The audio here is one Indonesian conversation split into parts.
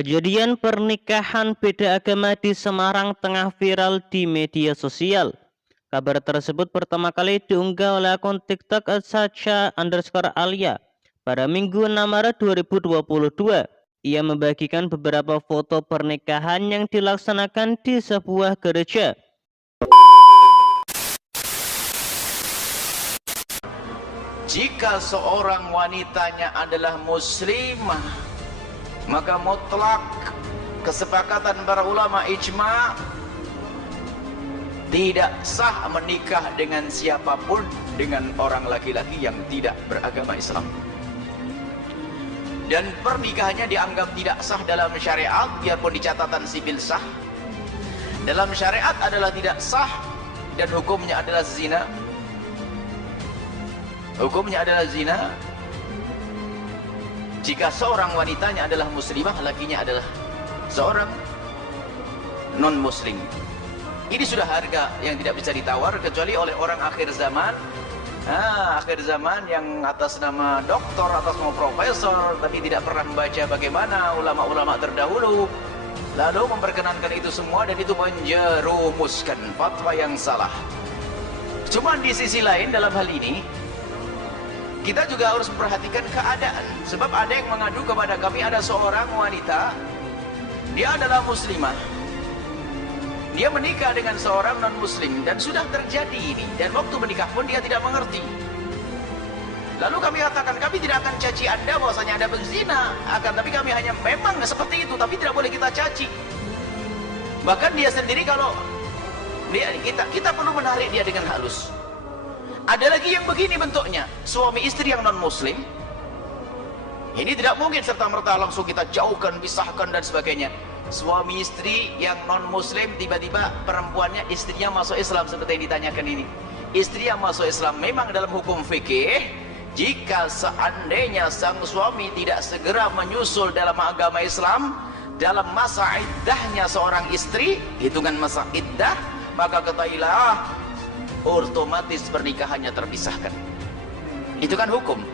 Kejadian pernikahan beda agama di Semarang tengah viral di media sosial. Kabar tersebut pertama kali diunggah oleh akun TikTok @sacha_alia pada Minggu 6 Maret 2022. Ia membagikan beberapa foto pernikahan yang dilaksanakan di sebuah gereja. Jika seorang wanitanya adalah muslimah, maka mutlak kesepakatan para ulama ijma tidak sah menikah dengan siapapun dengan orang laki-laki yang tidak beragama Islam. Dan pernikahannya dianggap tidak sah dalam syariat, biarpun di catatan sipil sah. Dalam syariat adalah tidak sah dan hukumnya adalah zina. Hukumnya adalah zina jika seorang wanitanya adalah muslimah, lakinya adalah seorang non-muslim. Ini sudah harga yang tidak bisa ditawar kecuali oleh orang akhir zaman. Akhir zaman yang atas nama doktor, atas nama profesor, tapi tidak pernah membaca bagaimana ulama-ulama terdahulu, lalu memperkenankan itu semua, dan itu menjerumuskan fatwa yang salah. Cuman di sisi lain dalam hal ini kita juga harus memperhatikan keadaan. Sebab ada yang mengadu kepada kami, ada seorang wanita, dia adalah muslimah, dia menikah dengan seorang non muslim, dan sudah terjadi ini, dan waktu menikah pun dia tidak mengerti. Lalu kami katakan, kami tidak akan caci anda bahwasanya anda berzina, akan tapi kami hanya memang seperti itu, tapi tidak boleh kita caci. Bahkan dia sendiri, kalau kita perlu menarik dia dengan halus. Ada lagi yang begini bentuknya, suami istri yang non muslim. Ini tidak mungkin serta-merta langsung kita jauhkan, pisahkan dan sebagainya. Suami istri yang non muslim, tiba-tiba perempuannya, istrinya masuk Islam seperti yang ditanyakan ini. Istri yang masuk Islam, memang dalam hukum fikih, jika seandainya sang suami tidak segera menyusul dalam agama Islam dalam masa iddahnya seorang istri, hitungan masa iddah, maka ketahuilah otomatis pernikahannya terpisahkan. Itu kan hukum.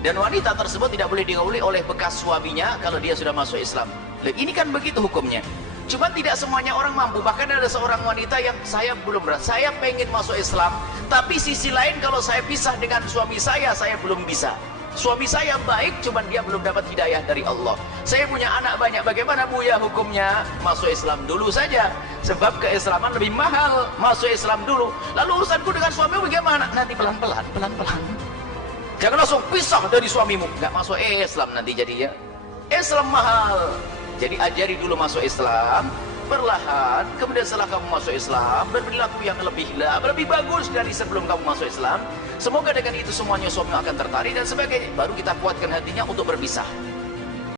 Dan wanita tersebut tidak boleh digauli oleh bekas suaminya kalau dia sudah masuk Islam. Ini kan begitu hukumnya. Cuma tidak semuanya orang mampu. Bahkan ada seorang wanita yang, saya belum berat, saya pengen masuk Islam, tapi sisi lain kalau saya pisah dengan suami saya belum bisa. Suami saya baik, cuman dia belum dapat hidayah dari Allah. Saya punya anak banyak, bagaimana Bu ya hukumnya? Masuk Islam dulu saja, sebab keislaman lebih mahal. Masuk Islam dulu, lalu urusanku dengan suamimu bagaimana? Nanti pelan-pelan. Jangan langsung pisah dari suamimu, nggak masuk Islam nanti jadinya. Islam mahal, jadi ajari dulu masuk Islam perlahan, kemudian setelah kamu masuk Islam berperilaku yang lebih bagus dari sebelum kamu masuk Islam. Semoga dengan itu semuanya suami akan tertarik dan sebagainya, baru kita kuatkan hatinya untuk berpisah.